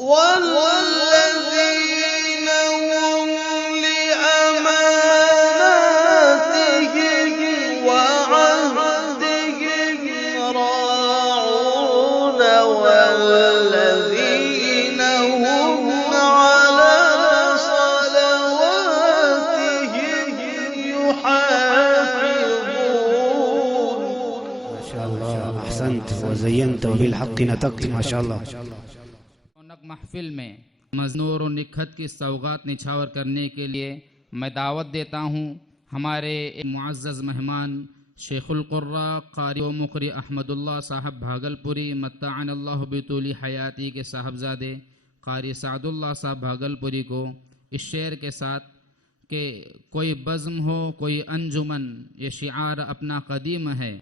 والذين هم لأماناتهم وعهدهم راعون والذين هم على صلواتهم يحافظون. ما شاء الله، احسنت وزينت وبالحق نطقت، ما شاء الله. محفل میں مزنور و نکھت کی سوغات نچھاور کرنے کے لیے میں دعوت دیتا ہوں ہمارے معزز مہمان شیخ القراء قاری و مقری احمد اللہ صاحب بھاگلپوری متعن اللہ بطول حیاتی کے صاحبزادے قاری سعد اللہ صاحب بھاگلپوری کو اس شعر کے ساتھ کہ کوئی بزم ہو کوئی انجمن یہ شعار اپنا قدیم ہے،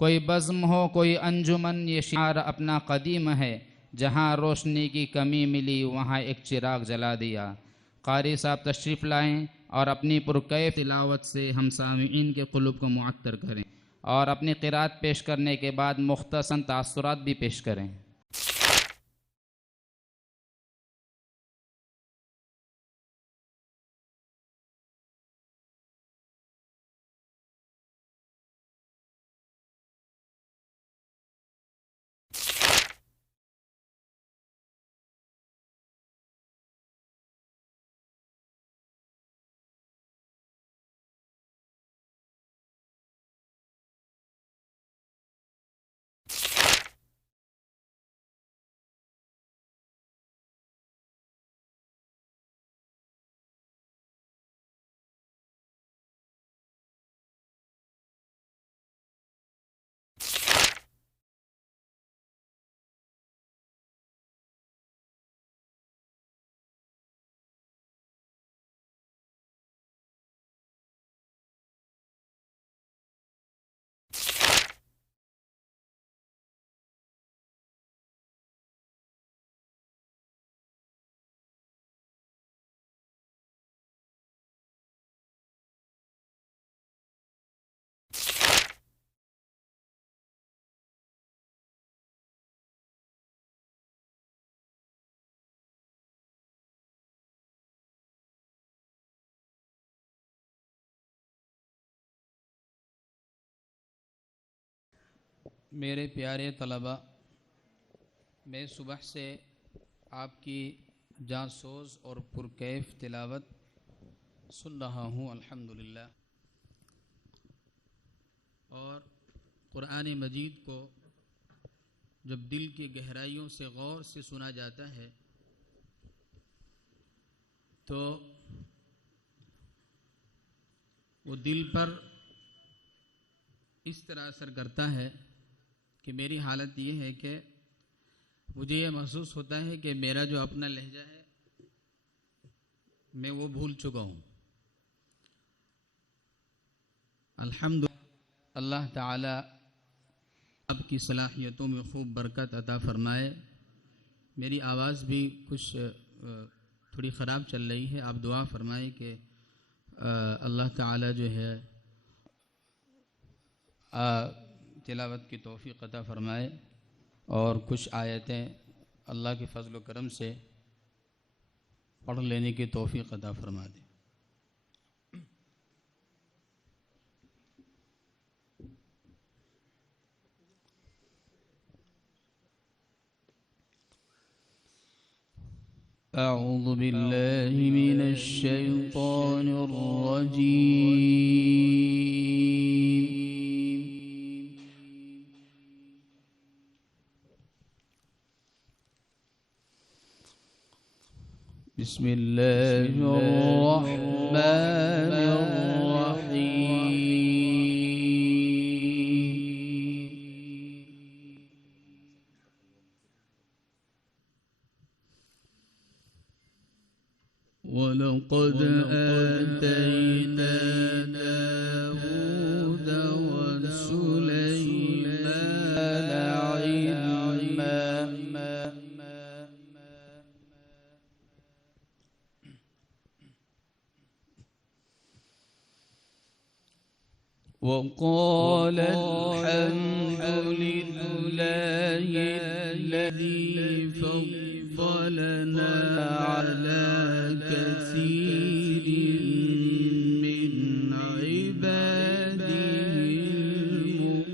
کوئی بزم ہو کوئی انجمن یہ شعار اپنا قدیم ہے، جہاں روشنی کی کمی ملی وہاں ایک چراغ جلا دیا۔ قاری صاحب تشریف لائیں اور اپنی پرکیف تلاوت سے ہم سامعین کے قلوب کو معطر کریں اور اپنی قرات پیش کرنے کے بعد مختصر تاثرات بھی پیش کریں۔ میرے پیارے طلباء، میں صبح سے آپ کی جانسوز اور پرکیف تلاوت سن رہا ہوں الحمدللہ، اور قرآن مجید کو جب دل کی گہرائیوں سے غور سے سنا جاتا ہے تو وہ دل پر اس طرح اثر کرتا ہے کہ میری حالت یہ ہے کہ مجھے یہ محسوس ہوتا ہے کہ میرا جو اپنا لہجہ ہے میں وہ بھول چکا ہوں۔ الحمدللہ، اللہ تعالی آپ کی صلاحیتوں میں خوب برکت عطا فرمائے۔ میری آواز بھی کچھ تھوڑی خراب چل رہی ہے، آپ دعا فرمائیں کہ اللہ تعالی جو ہے تلاوت کی توفیق عطا فرمائے اور کچھ آیتیں اللہ کے فضل و کرم سے پڑھ لینے کی توفیق عطا فرما دے۔ اعوذ باللہ من الشیطان الرجیم، بسم اللہ الرحمن الرحیم، وَلَقَدْ آتَيْنَا دَاوُودَ وَسُلَيْمَانَ عِلْمًا وقال الحمد لله الذي فضل فضلنا على كثير من عباده المؤمنين.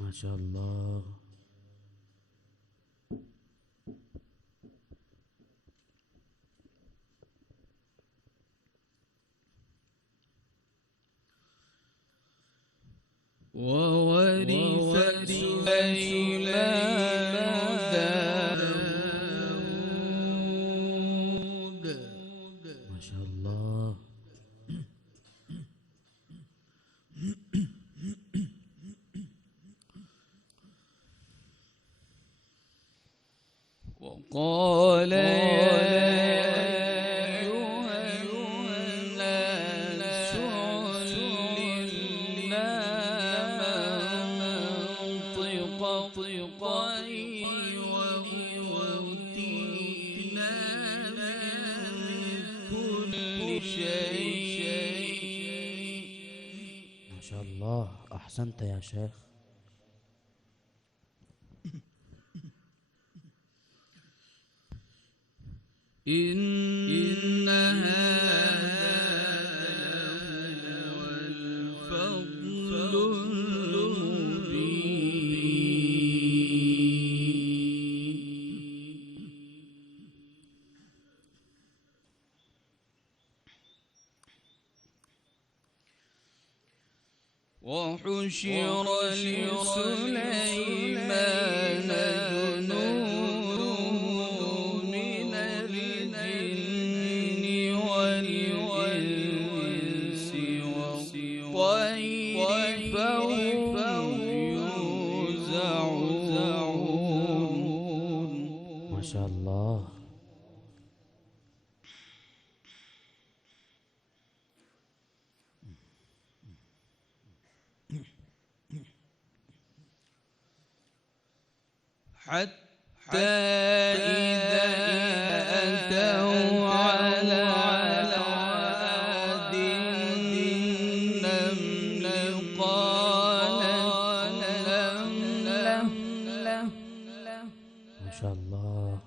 ما شاء الله. وورث سليمان داود. ما شاء الله. وقال يا أيها الناس علمنا منطق الطير وأوتينا من كل شيء. ما شاء الله، أحسنت يا شيخ. إن هذا لهو الفضل المبين. وحشر لسليمان جنوده من الجن والإنس والطير فهم يوزعون. ما شاء الله. حتى إذا أتوا على واد النمل قالت نملة. ما شاء الله.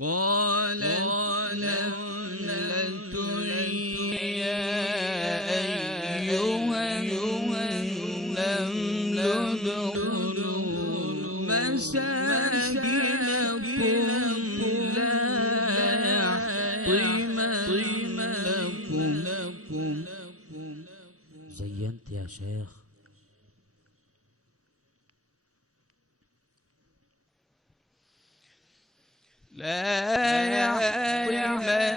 قالت نملة يا أيها النمل ادخلوا مساكنكم لا يحطمنكم. زينت يا شيخ. لا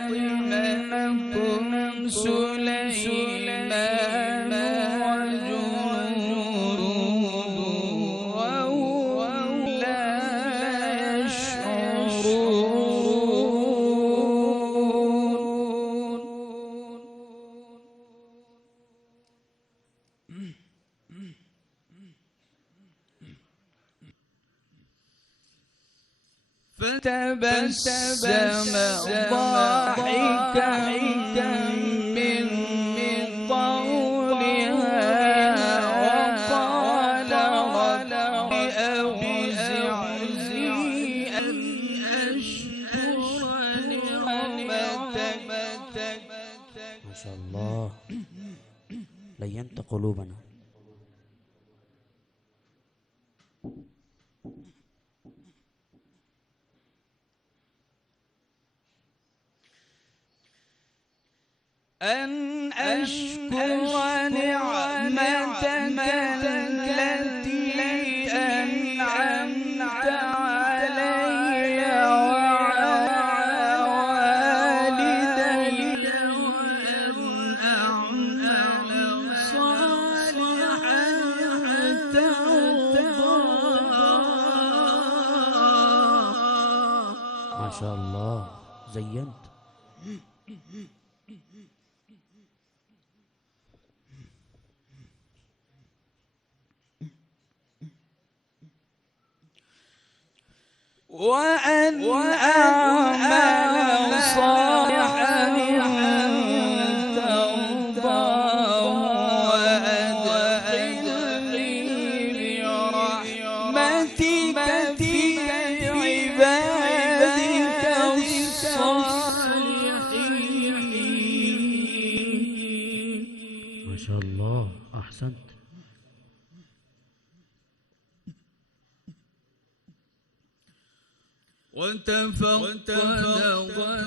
يحطمنكم سليمان وجنوده وهم لا يشعرون. فتبسم ضاحكا من قولها وقال رب أوزعني أن أشكر نعمتك. ما شاء الله، لينت قلوبنا. أن أشكر نعمتك التي أنعمت علي وعلى والدي وأن أعمل صالحا ترضاه. ما شاء الله، زينت. وأن أعمل صالحا شاء الله أحسنت. وتفقد الطير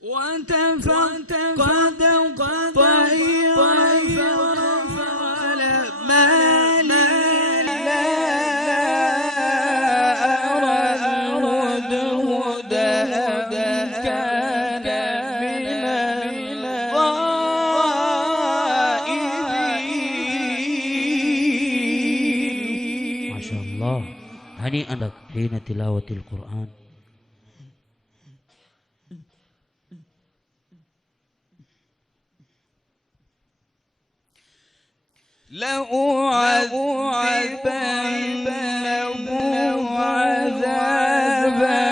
وتفقد الطير فقال ما لي لا أرى الهدهد أم كان من الغائبين. ما شاء الله، هنيئا لك حين تلاوة القرآن. لأعذبنه عذابا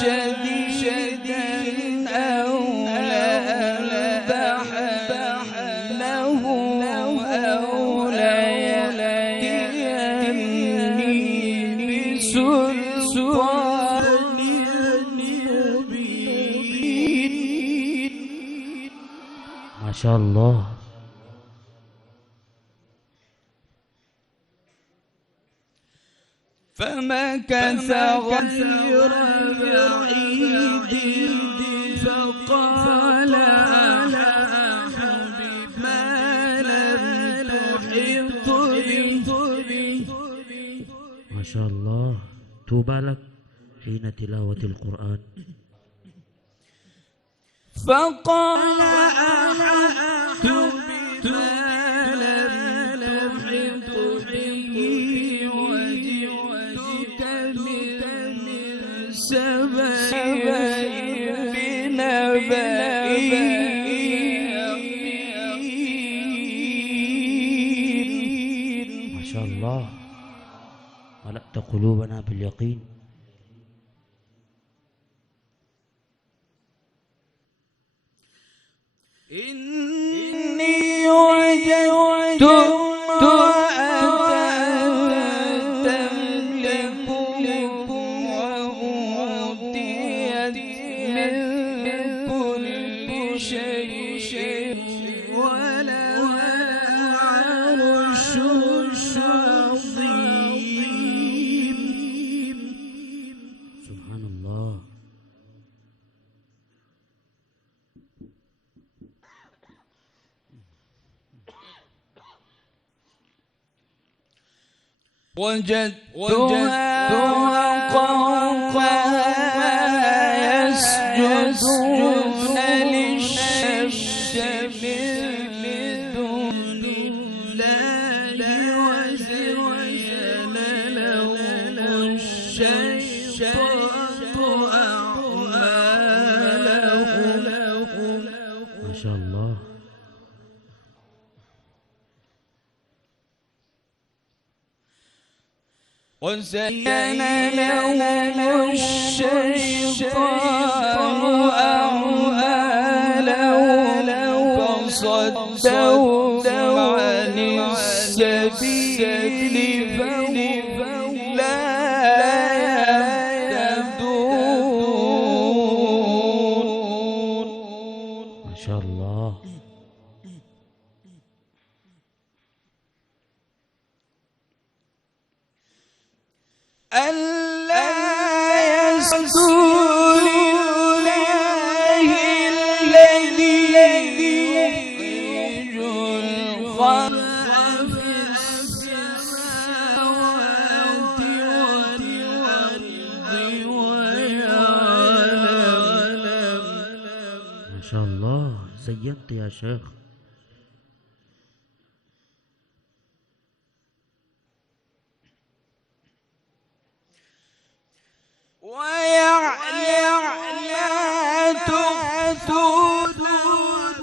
شديدا أو لأذبحنه أو ليأتيني بسلطان مبين. ما شاء الله. فمكث غير بعيد فقال أحبب ما لم تحط به. ما شاء الله، توبى لك حين تلاوة القرآن. فقال أحبت بما لم تحط به وجئتك من سبأ بنبأ يقين. ما شاء الله، ملأت قلوبنا باليقين. إني وجدت امرأة تملكهم وأوتيت من كل شيء ولها عرش عظيم. سبحان الله. وجدتها قومها يسجدون للشمس من دون الله وزين لهم الشيطان أعمالهم. ما شاء الله. وزين لهم الشيطان أعمالهم فصدهم عن السبيل فهم لا يهتدون. ما شاء الله. ألا يسجدوا لله الذي يخرج الخبأ في السماوات والأرض ويعلم. ما شاء الله، زينت يا شيخ. ويعلم تخفون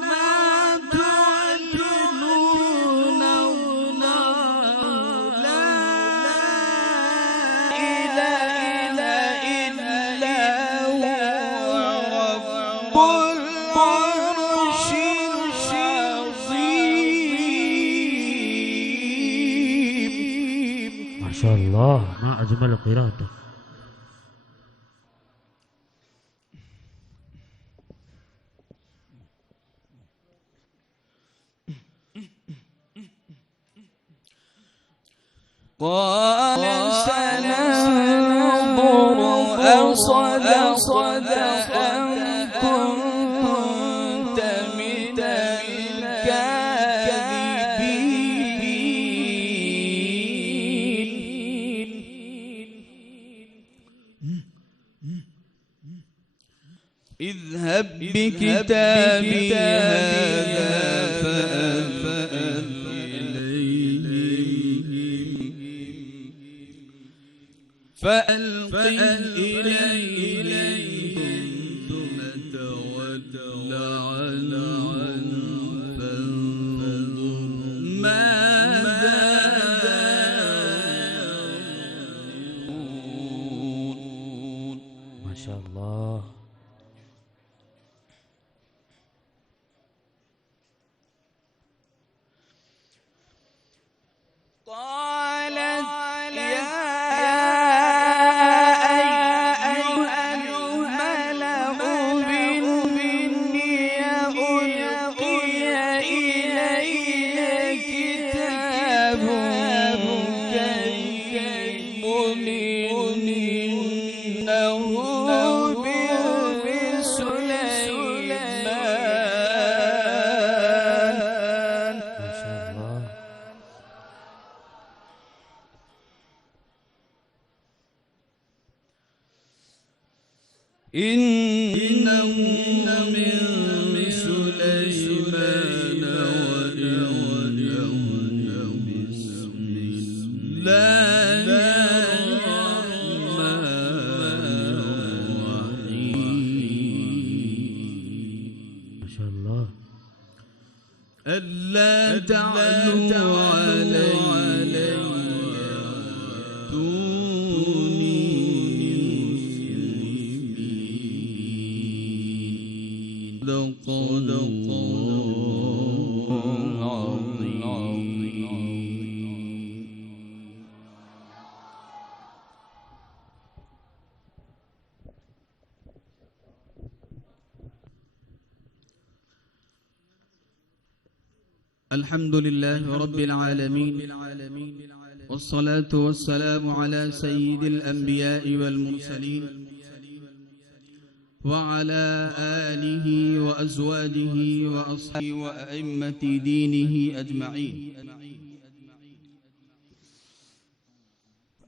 ما تعلنون الله لا إله إلا هو رب العرش العظيم. ما شاء الله، ما أجمل قراءتك. قال سننظر أصدقت أم كنت من الكاذبين اذهب بكتابي هذا فألق إليهم ثم تول عنهم فانظر ماذا يرون. ما شاء الله. قالت يا أيها الملأ إني ألقي إلي كتاب كريم إنه من سليمان. ما شاء الله. إنه من سليمان وإنه بسم الله الرحمن الرحيم. ما شاء الله. ألا تعلوا علي وأتوني مسلمين. صدق الله العظيم. الحمد لله رب العالمين، والصلاة والسلام على سيد الأنبياء والمرسلين وعلى آله وأزواجه وأصحابه وأئمة دينه أجمعين.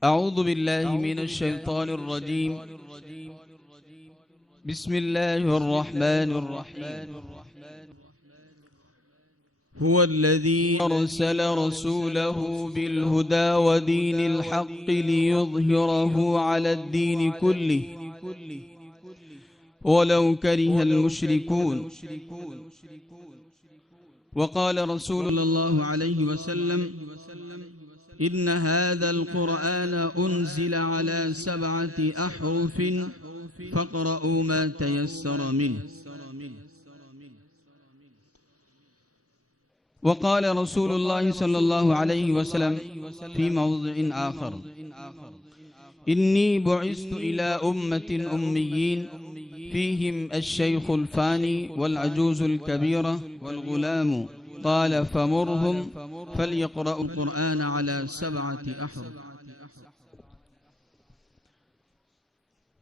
أعوذ بالله من الشيطان الرجيم. بسم الله الرحمن الرحيم. هو الذي أرسل رسوله بالهدى ودين الحق ليظهره على الدين كله ولو كره المشركون. وقال رسول الله عليه وسلم: إن هذا القرآن أنزل على 7 أحرف فاقرؤوا ما تيسر منه. وقال رسول الله صلى الله عليه وسلم في موضع آخر: إني بعثت إلى أمة أميين فيهم الشيخ الفاني والعجوز الكبيرة والغلام. قال: فمرهم فليقرأوا القرآن على 7 أحرف.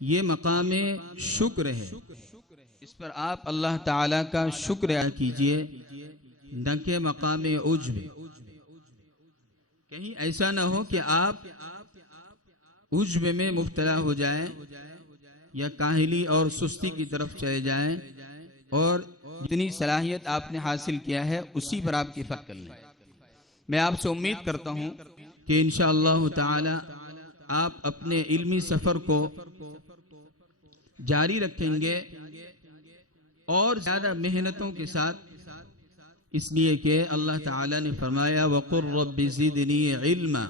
یہ مقام شکر ہے، اس پر آپ اللہ تعالیٰ کا شکر ادا کیجئے، نہ کہ مقام عجب۔ کہیں ایسا نہ ہو کہ آپ عجب میں مبتلا ہو جائیں یا کاہلی اور سستی کی طرف چلے جائیں اور جتنی صلاحیت آپ نے حاصل کیا ہے اسی پر آپ کفایت کر لیں۔ میں آپ سے امید کرتا ہوں کہ انشاءاللہ تعالی آپ اپنے علمی سفر کو جاری رکھیں گے اور زیادہ محنتوں کے ساتھ، اس لیے کہ اللہ تعالیٰ نے فرمایا وَقُلْ رَبِّ زِدْنِي عِلْمًا،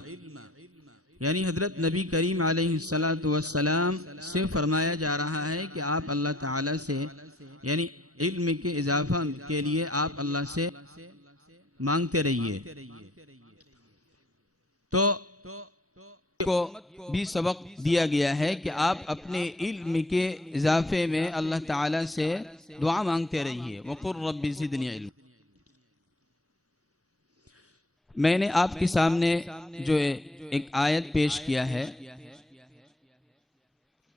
یعنی حضرت نبی کریم علیہ السلام سے فرمایا جا رہا ہے کہ آپ اللہ تعالیٰ سے، یعنی علم کے اضافہ کے لیے آپ اللہ سے مانگتے رہیے۔ تو کو بھی سبق دیا گیا ہے کہ آپ اپنے علم کے اضافے میں اللہ تعالیٰ سے دعا مانگتے رہیے، وَقُلْ رَبِّ زِدْنِي عِلْمًا۔ میں نے آپ کے سامنے جو ایک آیت پیش کیا ہے،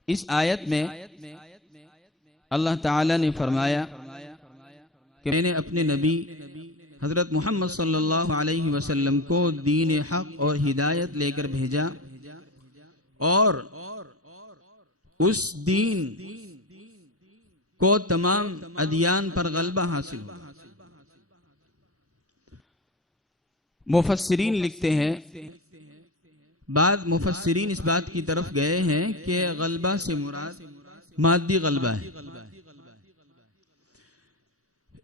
اس آیت میں اللہ تعالیٰ نے فرمایا کہ میں نے اپنے نبی حضرت محمد صلی اللہ علیہ وسلم کو دین حق اور ہدایت لے کر بھیجا، اور اس دین کو تمام ادیان پر غلبہ حاصل ہوا۔ مفسرین لکھتے ہیں، بعض مفسرین اس بات کی طرف گئے ہیں کہ غلبہ سے مراد مادی غلبہ ہے،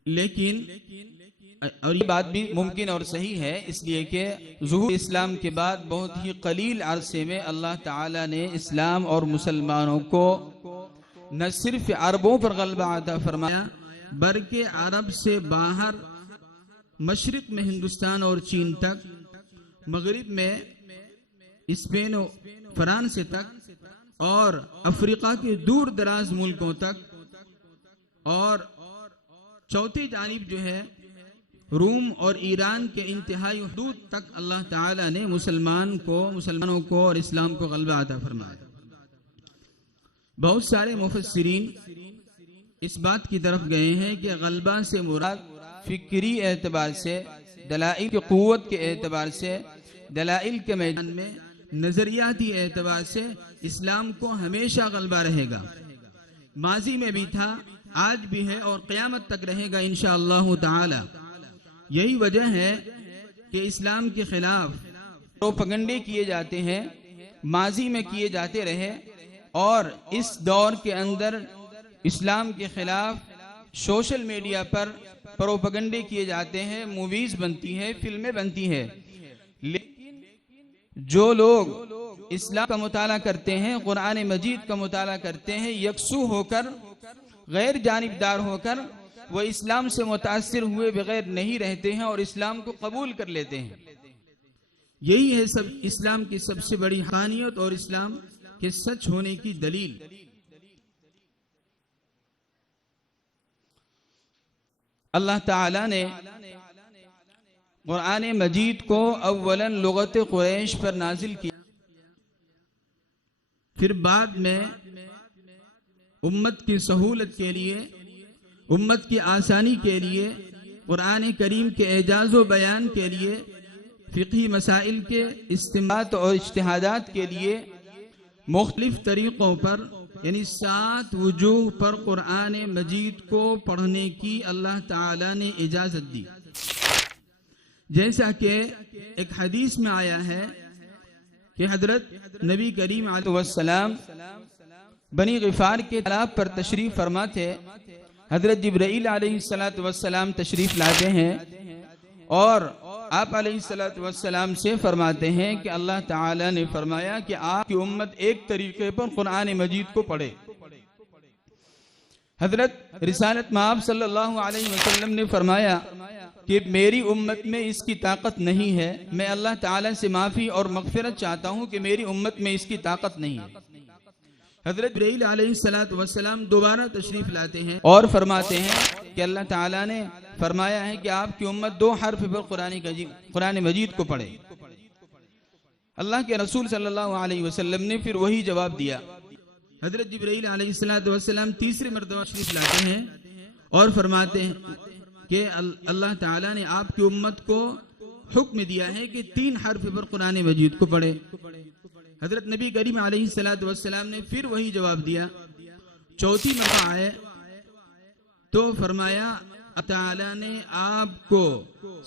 لیکن اور یہ بات بھی ممکن اور صحیح ہے، اس لیے کہ ظہور اسلام کے بعد بہت ہی قلیل عرصے میں اللہ تعالیٰ نے اسلام اور مسلمانوں کو نہ صرف عربوں پر غلبہ عطا فرمایا بلکہ عرب سے باہر مشرق میں ہندوستان اور چین تک، مغرب میں اسپین و فرانس تک، اور افریقہ کے دور دراز ملکوں تک، اور چوتھی جانب جو ہے روم اور ایران کے انتہائی حدود تک اللہ تعالیٰ نے مسلمانوں کو اور اسلام کو غلبہ عطا فرمایا۔ بہت سارے مفسرین اس بات کی طرف گئے ہیں کہ غلبہ سے مراد فکری اعتبار سے، دلائل کی قوت کے اعتبار سے، دلائل کے میدان میں نظریاتی اعتبار سے اسلام کو ہمیشہ غلبہ رہے گا، ماضی میں بھی تھا، آج بھی ہے اور قیامت تک رہے گا انشاءاللہ تعالی۔ یہی وجہ ہے کہ اسلام کے خلاف پروپیگنڈے کیے جاتے ہیں، ماضی میں کیے جاتے رہے، اور اس دور کے اندر اسلام کے خلاف سوشل میڈیا پر پروپیگنڈے کیے جاتے ہیں، موویز بنتی ہیں، فلمیں بنتی ہیں، لیکن جو لوگ اسلام کا مطالعہ کرتے ہیں، قرآن مجید کا مطالعہ کرتے ہیں، یکسو ہو کر، غیر جانبدار ہو کر، وہ اسلام سے متاثر ہوئے بغیر نہیں رہتے ہیں اور اسلام کو قبول کر لیتے ہیں۔ یہی ہے اسلام کی سب سے بڑی حقانیت اور اسلام کے سچ ہونے کی دلیل۔ اللہ تعالیٰ نے قرآن مجید کو اولاً لغت قریش پر نازل کیا، پھر بعد میں امت کی سہولت کے لیے، امت کی آسانی کے لیے، قرآن کریم کے اعجاز و بیان کے لیے، فقہی مسائل کے استنباط اور اجتہادات کے لیے مختلف طریقوں پر، یعنی 7 وجوہ پر قرآن مجید کو پڑھنے کی اللہ تعالیٰ نے اجازت دی۔ جیسا کہ ایک حدیث میں آیا ہے کہ حضرت نبی کریم علیہ السلام بنی غفار کے تالاب پر تشریف فرما تھے، حضرت جبرائیل علیہ السلام تشریف لاتے ہیں اور آپ علیہ السلام سے فرماتے ہیں کہ اللہ تعالیٰ نے فرمایا کہ آپ کی امت ایک طریقے پر قرآن مجید کو پڑھے۔ حضرت رسالت مآب صلی اللہ علیہ وسلم نے فرمایا کہ میری امت میں اس کی طاقت نہیں ہے، میں اللہ تعالیٰ سے معافی اور مغفرت چاہتا ہوں کہ میری امت میں اس کی طاقت نہیں ہے۔ حضرت جبرائیل علیہ السلام دوبارہ تشریف لاتے ہیں اور فرماتے ہیں کہ اللہ تعالیٰ نے فرمایا ہے کہ آپ کی امت 2 حرف پر قرآن مجید کو پڑھے۔ اللہ کے رسول صلی اللہ علیہ وسلم نے پھر وہی جواب دیا حضرت جبرائیل علیہ السلام تیسری مرتبہ تشریف لاتے ہیں اور فرماتے ہیں کہ اللہ تعالیٰ نے آپ کی امت کو حکم دیا ہے کہ 3 حرف پر قرآن مجید کو پڑھے۔ حضرت نبی کریم علیہ السلام نے پھر وہی جواب دیا۔ چوتھی مرتبہ آئے تو فرمایا تعالیٰ نے آپ کو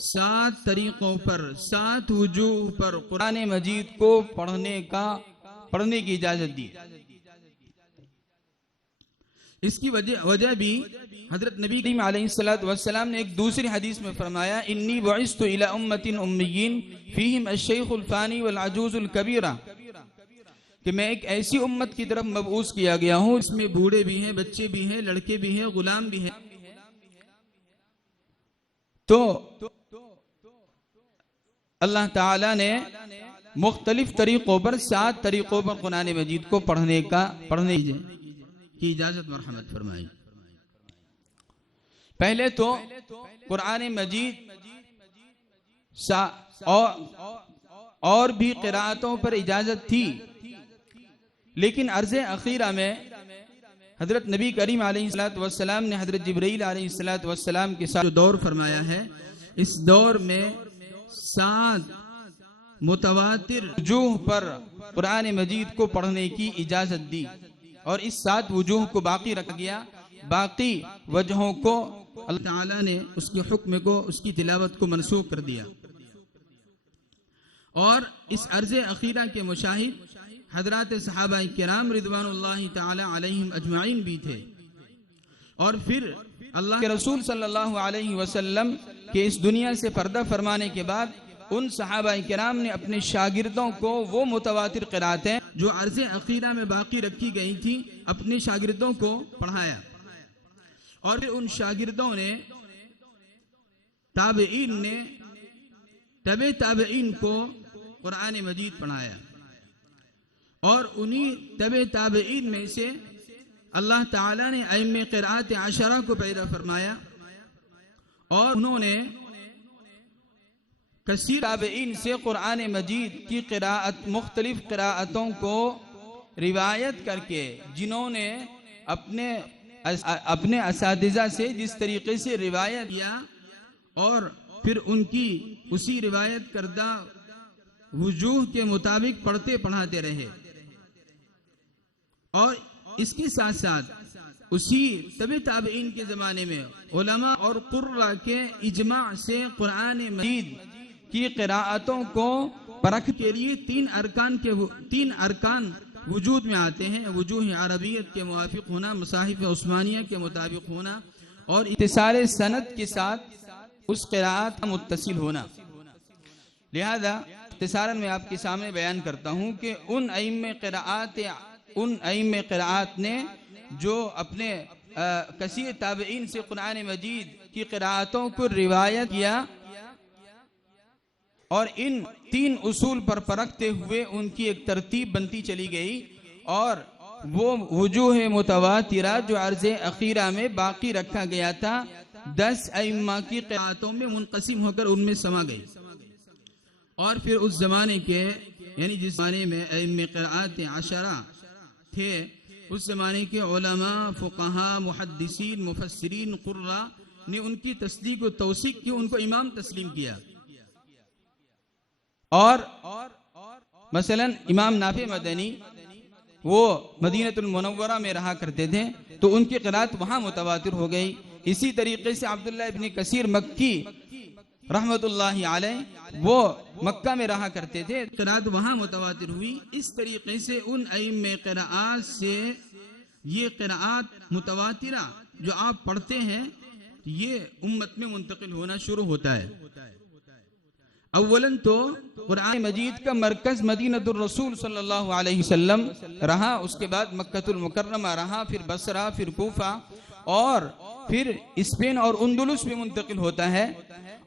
7 طریقوں پر 7 وجوہ پر قرآن مجید کو پڑھنے کی اجازت دی۔ اس کی وجہ بھی حضرت نبی کریم علیہ السلام نے ایک دوسری حدیث میں فرمایا انی بعثت الی امت امیین فیہم الشیخ الفانی والعجوز الکبیرہ، کہ میں ایک ایسی امت کی طرف مبعوث کیا گیا ہوں اس میں بوڑھے بھی ہیں، بچے بھی ہیں، لڑکے بھی ہیں، غلام بھی ہیں۔ تو اللہ تعالیٰ نے مختلف طریقوں پر 7 طریقوں پر قرآن مجید کو پڑھنے کی اجازت مرحمت فرمائی۔ پہلے تو قرآن مجید اور بھی قراءتوں پر اجازت تھی، لیکن عرض اخیرہ میں حضرت نبی کریم علیہ السلام نے حضرت جبرائیل علیہ السلام کے ساتھ جو دور فرمایا ہے، اس دور میں 7 متواتر وجوہ پر قرآن مجید کو پڑھنے کی اجازت دی، اور اس 7 وجوہ کو باقی رکھ گیا۔ باقی وجہوں کو اللہ تعالیٰ نے اس کے حکم کو، اس کی تلاوت کو منسوخ کر دیا۔ اور اس عرض اخیرہ کے مشاہد حضرات صحابہ کرام رضوان اللہ تعالی علیہم اجمعین بھی تھے، اور پھر اللہ کے رسول صلی اللہ علیہ وسلم کے اس دنیا سے پردہ فرمانے کے بعد ان صحابہ کرام نے اپنے شاگردوں کو وہ متواتر قراتیں جو عرض اخیرہ میں باقی رکھی گئی تھی اپنے شاگردوں کو پڑھایا، اور پھر ان شاگردوں نے تابعین کو قرآن مجید پڑھایا، اور انہی تابعین میں سے اللہ تعالیٰ نے ائمہ قرآت 10 کو پیدا فرمایا، اور انہوں نے کثیر تابعین سے قرآن مجید کی مختلف قراءتوں کو روایت کر کے، جنہوں نے اپنے اساتذہ سے جس طریقے سے روایت کیا، اور پھر ان کی اسی روایت کردہ وجوہ کے مطابق پڑھتے پڑھاتے رہے، اور اس کے ساتھ ساتھ اسی تابعین کے زمانے میں علماء اور قراء کے اجماع سے قرآن مجید کی قراءتوں کو پرکھ کے لیے 3 ارکان وجود میں آتے ہیں: وجوہ عربیت کے موافق ہونا، مصاحف عثمانیہ کے مطابق ہونا، اور اتصال سند کے ساتھ اس قراءت کا متصل ہونا۔ لہذا اختصاراً میں آپ کے سامنے بیان کرتا ہوں کہ ان ائمہ قراءات نے جو اپنے کثیر تابعین سے قرآن مجید کی قراءتوں کو روایت کیا، اور ان 3 اصول پر پرکھتے ہوئے ان کی ایک ترتیب بنتی چلی گئی، اور وہ وجوہ متواترہ جو عرض اخیرہ میں باقی رکھا گیا تھا 10 ائمہ کی قراءتوں میں منقسم ہو کر ان میں سما گئی۔ اور پھر اس زمانے کے، یعنی جس زمانے میں ائمہ قراءت 10 تھے، اس زمانے کے علماء، فقہاء، محدثین، مفسرین، قراء نے ان کی تصدیق و توثیق کی، ان کو امام تسلیم کیا۔ اور مثلا امام نافع مدنی وہ مدینہ المنورہ میں رہا کرتے تھے، تو ان کی قرات وہاں متواتر ہو گئی۔ اسی طریقے سے عبداللہ ابن کثیر مکی رحمت اللہ علیہ وہ مکہ میں رہا کرتے تھے، قرات وہاں متواتر ہوئی۔ اس طریقے سے ان ائمہ قراءات سے یہ قراءات متواترہ جو آپ پڑھتے ہیں یہ امت میں منتقل ہونا شروع ہوتا ہے۔ اولاً تو قرآن مجید کا مرکز مدینہ الرسول صلی اللہ علیہ وسلم رہا، اس کے بعد مکہ المکرمہ رہا، پھر بصرہ، پھر کوفہ، اور پھر اسپین اور اندلس میں منتقل ہوتا ہے،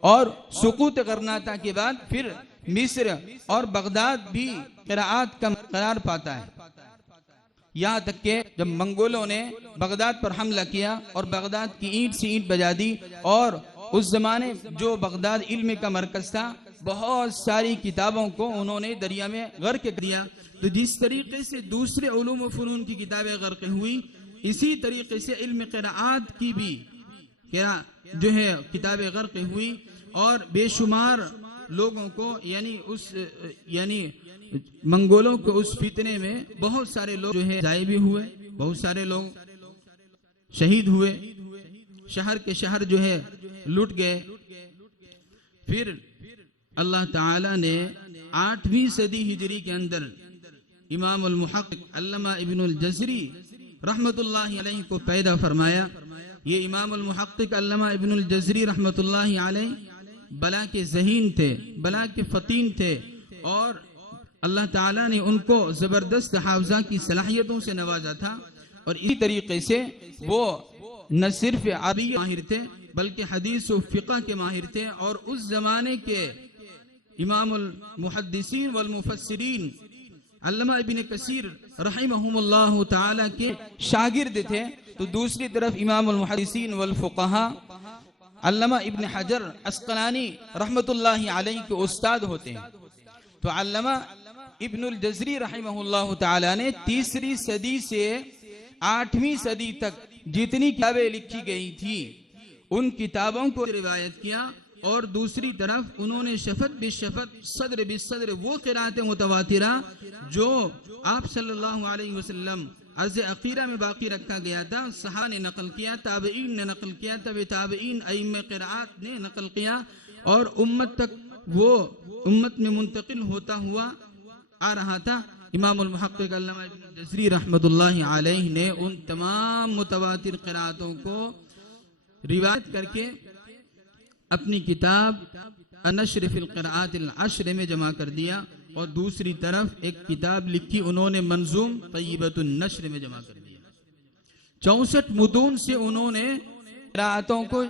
اور سقوط غرناطہ کے بعد پھر مصر اور بغداد بھی قراءات کا قرار پاتا ہے، یہاں تک کہ جب منگولوں نے بغداد پر حملہ کیا اور بغداد کی اینٹ سے اینٹ بجا دی، اور اس زمانے جو بغداد علم کا مرکز تھا بہت ساری کتابوں کو انہوں نے دریا میں غرق کر دیا. تو جس طریقے سے دوسرے علوم و فنون کی کتابیں غرق ہوئی، اسی طریقے سے علم قراءات کی بھی جو ہے کتابیں غرق ہوئی، اور بے شمار لوگوں کو یعنی منگولوں کو اس فتنے میں بہت سارے لوگ جو ہے ضائع بھی ہوئے، بہت سارے لوگ شہید ہوئے، شہر کے شہر جو ہے لٹ گئے. پھر اللہ تعالی نے 8ویں صدی ہجری کے اندر امام المحقق علامہ ابن الجزری رحمت اللہ علیہ کو پیدا فرمایا. یہ امام المحقق علامہ ابن الجزری رحمت اللہ علیہ بلا کے ذہین تھے، بلا کے فطین تھے، اور اللہ تعالیٰ نے ان کو زبردست حافظہ کی صلاحیتوں سے نوازا تھا. اور اسی طریقے سے وہ نہ صرف عربی ماہر تھے بلکہ حدیث و فقہ کے ماہر تھے، اور اس زمانے کے امام المحدثین والمفسرین علامہ ابن کثیر رحمہم اللہ تعالیٰ کے شاگرد تھے. تو دوسری طرف امام المحدثین والفقہاء علامہ ابن حجر عسقلانی رحمت اللہ علیہ کے استاد ہوتے ہیں. تو علامہ ابن الجزری رحمہ اللہ تعالیٰ نے 3ری صدی سے 8ویں صدی تک جتنی کتابیں لکھی گئی تھی ان کتابوں کو روایت کیا، اور دوسری طرف انہوں نے شفت بشفت صدر بصدر وہ قرأت متواترہ جو آپ صلی اللہ علیہ وسلم عرض عقیرہ میں باقی رکھا گیا تھا، صحابہ نے نقل کیا، تابعین نے نقل کیا، تبع تابعین ائمہ قرأت نے نقل کیا، اور امت تک وہ امت میں منتقل ہوتا ہوا آ رہا تھا. امام المحقق علامہ ابن الجزری رحمت اللہ علیہ نے ان تمام متواتر قرأتوں کو روایت کر کے اپنی کتاب النشر فی القراءات العشر میں جمع کر دیا، اور دوسری طرف ایک کتاب لکھی انہوں نے منظوم طیبۃ النشر میں جمع کر دیا. 64 متون سے انہوں نے قراءتوں کو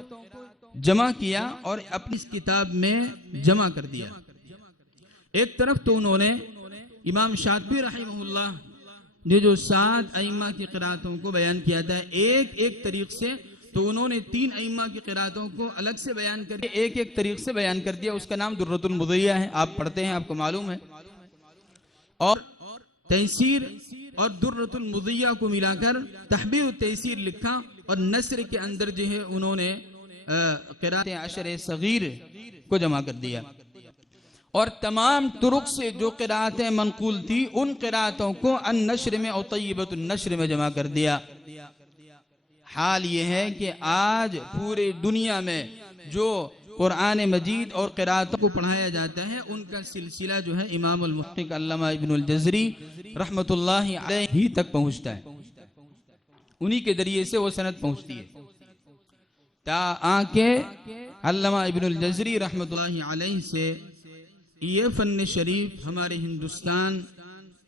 جمع کیا اور اپنی اس کتاب میں جمع کر دیا. ایک طرف تو انہوں نے امام شاطبی رحمہ اللہ نے جو 7 ائمہ کی قراءتوں کو بیان کیا تھا ایک طریق سے، تو انہوں نے 3 ائمہ کی قراءتوں کو الگ سے بیان کر دیا، ایک طریق سے بیان کر دیا. اس کا نام درۃ المضیہ ہے، آپ پڑھتے ہیں، آپ کو معلوم ہے. اور تیسیر اور درۃ المضیہ کو ملا کر تحبیر التیسیر لکھا، اور نثر کے اندر جو ہے انہوں نے قراءت عشر صغیر کو جمع کر دیا، اور تمام طرق سے جو قراءتیں منقول تھی ان قراءتوں کو النشر میں اور طیبۃ النشر میں جمع کر دیا. حال یہ ہے کہ آج پورے دنیا میں جو قرآن مجید اور قراءتوں کو پڑھایا جاتا ہے ان کا سلسلہ جو ہے امام المحقق علامہ ابن الجزری رحمت اللہ علیہ ہی تک پہنچتا ہے، انہی کے ذریعے سے وہ سند پہنچتی ہے. تا آنکہ علامہ ابن الجزری رحمت اللہ علیہ سے یہ فن شریف ہمارے ہندوستان،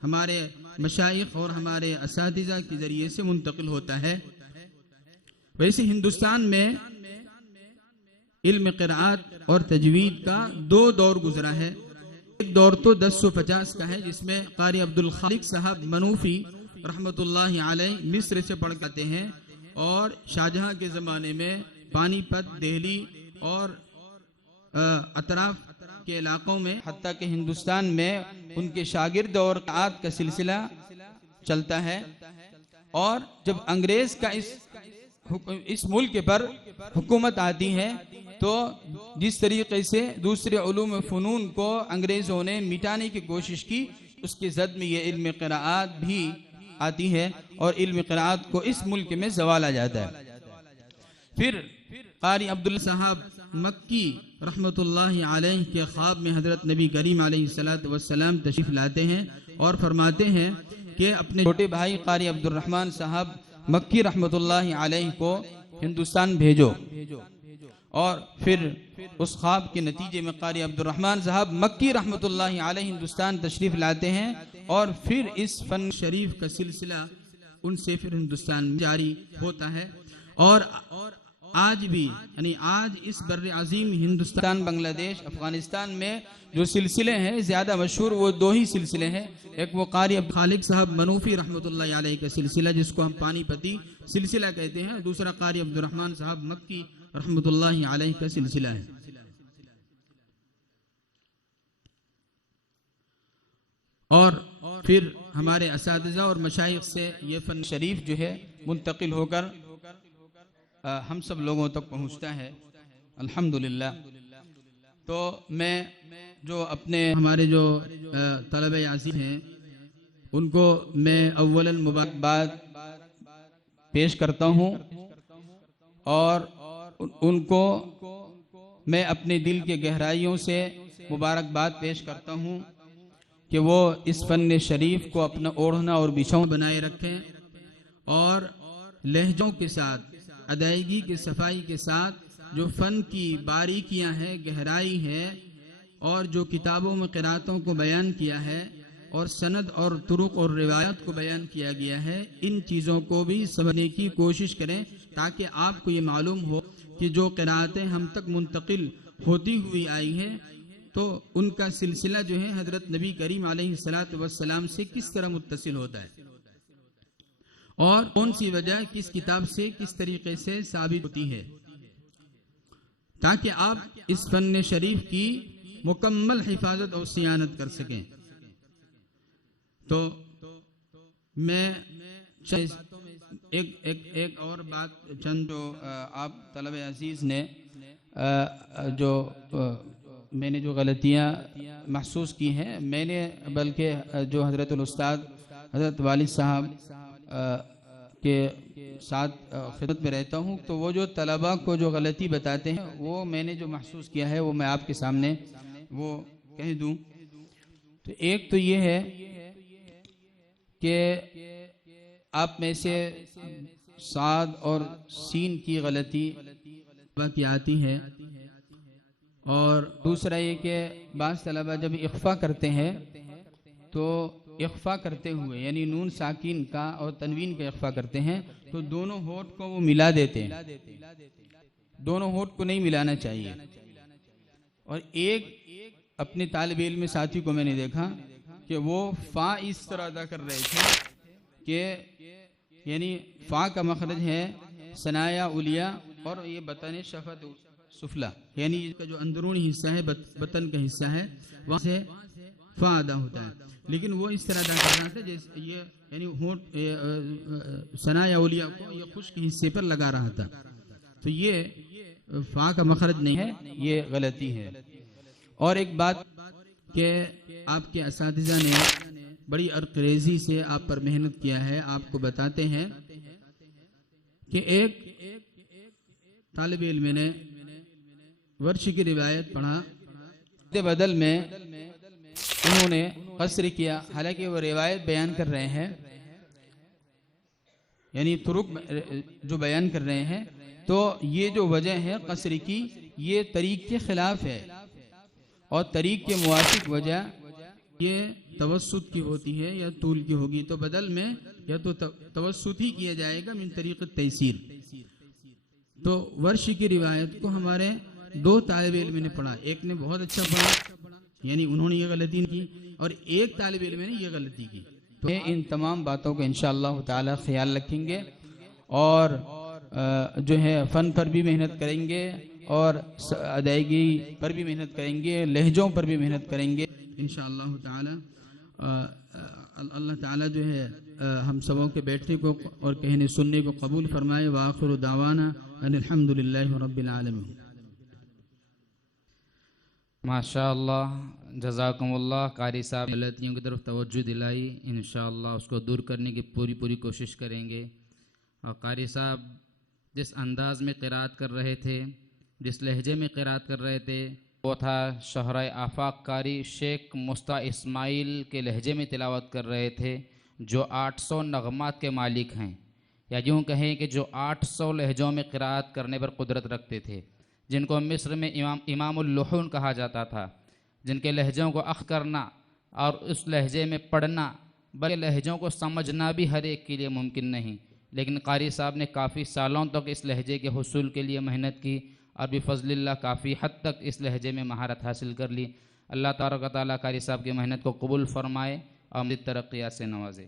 ہمارے مشائخ اور ہمارے اساتذہ کے ذریعے سے منتقل ہوتا ہے. ویسے ہندوستان میں علم قراءت اور تجوید کا 2 دور گزرا ہے. ایک دور تو 1050 کا ہے جس میں قاری عبد الخالق صاحب منوفی رحمت اللہ علیہ مصر سے پڑھ کرتے ہیں، اور شاہجہاں کے زمانے میں پانی پت، دہلی اور اطراف کے علاقوں میں، حتیٰ کہ ہندوستان میں ان کے شاگرد اور قراءت کا سلسلہ چلتا ہے. اور جب انگریز کا اس ملک پر حکومت آتی ہے تو جس طریقے سے دوسرے علوم فنون کو انگریزوں نے مٹانے کی کوشش کی، اس کے زد میں یہ علم قراءات بھی آتی ہے، اور علم قراءات کو اس ملک میں زوال آ جاتا ہے. پھر قاری عبداللہ صاحب مکی رحمت اللہ علیہ کے خواب میں حضرت نبی کریم علیہ السلام تشریف لاتے ہیں اور فرماتے ہیں کہ اپنے چھوٹے بھائی قاری عبد الرحمن صاحب مکی رحمت اللہ علیہ کو ہندوستان بھیجو. اور پھر اس خواب کے نتیجے میں قاری عبد الرحمن صاحب مکی رحمت اللہ علیہ ہندوستان تشریف لاتے ہیں، اور پھر اس فن شریف کا سلسلہ ان سے پھر ہندوستان میں جاری ہوتا ہے. اور آج بھی یعنی آج اس بر عظیم ہندوستان، بنگلہ دیش، افغانستان میں جو سلسلے ہیں زیادہ مشہور وہ 2 ہی سلسلے ہیں. ایک وہ قاری عبد الخالق صاحب منوفی رحمت اللہ علیہ کا سلسلہ جس کو ہم پانی پتی سلسلہ کہتے ہیں، دوسرا قاری عبد الرحمن صاحب مکی رحمت اللہ علیہ کا سلسلہ ہے. اور پھر ہمارے اساتذہ اور مشائخ سے یہ فن شریف جو ہے منتقل ہو کر ہم سب لوگوں تک پہنچتا ہے الحمدللہ۔ تو میں جو اپنے ہمارے جو طلبہ عزیز ہیں ان کو میں اولاً مبارکباد پیش کرتا ہوں، اور ان کو میں اپنے دل کے گہرائیوں سے مبارکباد پیش کرتا ہوں کہ وہ اس فن شریف کو اپنا اوڑھنا اور بچھاؤں بنائے رکھیں، اور لہجوں کے ساتھ ادائیگی کے صفائی کے ساتھ جو فن کی باریکیاں ہیں، گہرائی ہے، اور جو کتابوں میں قراتوں کو بیان کیا ہے اور سند اور طرق اور روایت کو بیان کیا گیا ہے، ان چیزوں کو بھی سمجھنے کی کوشش کریں تاکہ آپ کو یہ معلوم ہو کہ جو قراتیں ہم تک منتقل ہوتی ہوئی آئی ہیں تو ان کا سلسلہ جو ہے حضرت نبی کریم علیہ السلام سے کس طرح متصل ہوتا ہے، اور کون سی وجہ کس کتاب سے کس طریقے سے ثابت ہوتی ہے، تاکہ آپ اس فن شریف کی مکمل حفاظت اور صیانت کر سکیں۔ تو میں ایک اور بات چند جو آپ طلبہ عزیز نے جو میں نے جو غلطیاں محسوس کی ہیں، میں نے بلکہ جو حضرت الاستاذ حضرت والد صاحب کے ساتھ خدمت میں رہتا ہوں، تو وہ جو طلبہ کو جو غلطی بتاتے ہیں وہ میں نے جو محسوس کیا ہے وہ میں آپ کے سامنے وہ کہہ دوں۔ تو ایک تو یہ ہے کہ آپ میں سے صاد اور سین کی غلطی کی آتی ہے، اور دوسرا یہ کہ بعض طلبہ جب اخفا کرتے ہیں تو اخفا کرتے ہوئے یعنی نون ساکین کا اور تنوین کا اخفا کرتے ہیں تو دونوں ہونٹ کو وہ ملا دیتے ہیں، دونوں ہونٹ کو نہیں ملانا چاہیے۔ اور ایک اپنے طالب علم ساتھی کو میں نے دیکھا کہ وہ فا اس طرح ادا کر رہے تھے کہ یعنی فا کا مخرج ہے ثنایا علیہ اور یہ بطن شفت سفلا، یعنی اس کا جو اندرونی حصہ ہے بطن کا حصہ ہے وہاں سے فا ادا ہوتا ہے، لیکن وہ اس طرح ادا کر رہا تھا جیسے یہ یعنی ہونٹ ثنایا علیہ کو یہ خشک حصے پر لگا رہا تھا، تو یہ فا کا مخرج نہیں ہے، یہ غلطی ہے۔ اور ایک بات کہ آپ کے اساتذہ نے بڑی عرقریزی سے آپ پر محنت کیا ہے، آپ کو بتاتے ہیں کہ ایک طالب علم نے ورش کی روایت پڑھا، بدل میں انہوں نے قصر کیا، حالانکہ وہ روایت بیان کر رہے ہیں یعنی طرق جو بیان کر رہے ہیں، تو یہ جو وجہ ہے قصر کی یہ طریق کے خلاف ہے، اور طریق کے موافق وجہ یہ توسط کی ہوتی ہے یا طول کی ہوگی، تو بدل میں یا تو توسط ہی کیا جائے گا من طریق التیسیر۔ تو ورش کی روایت کو ہمارے دو طالب علم نے پڑھا، ایک نے بہت اچھا پڑھا یعنی انہوں نے یہ غلطی کی، اور ایک طالب علم نے یہ غلطی کی۔ تو ان تمام باتوں کو انشاءاللہ تعالی خیال رکھیں گے، اور جو ہے فن پر بھی محنت کریں گے، اور ادائیگی پر بھی محنت کریں گے، لہجوں پر بھی محنت کریں گے انشاءاللہ تعالی۔ اللہ تعالی جو ہے ہم سبوں کے بیٹھنے کو اور کہنے سننے کو قبول فرمائے۔ وآخر دعوانا ان الحمدللہ رب العالمین۔ ماشاءاللہ، جزاکم اللہ۔ قاری صاحب غلطیوں کی طرف توجہ دلائی، انشاءاللہ اس کو دور کرنے کی پوری کوشش کریں گے۔ اور قاری صاحب جس انداز میں قرات کر رہے تھے، جس لہجے میں قرات کر رہے تھے، وہ تھا شہرائے آفاق قاری شیخ مصطفیٰ اسماعیل کے لہجے میں تلاوت کر رہے تھے، جو 800 نغمات کے مالک ہیں، یا یوں کہیں کہ جو 800 لہجوں میں قرات کرنے پر قدرت رکھتے تھے، جن کو مصر میں امام اللحون کہا جاتا تھا، جن کے لہجوں کو اخذ کرنا اور اس لہجے میں پڑھنا بلکہ لہجوں کو سمجھنا بھی ہر ایک کے لیے ممکن نہیں، لیکن قاری صاحب نے کافی سالوں تک اس لہجے کے حصول کے لیے محنت کی، اور بفضل اللہ کافی حد تک اس لہجے میں مہارت حاصل کر لی۔ اللہ تبارک و تعالیٰ قاری صاحب کی محنت کو قبول فرمائے اور مزید ترقیات سے نوازے۔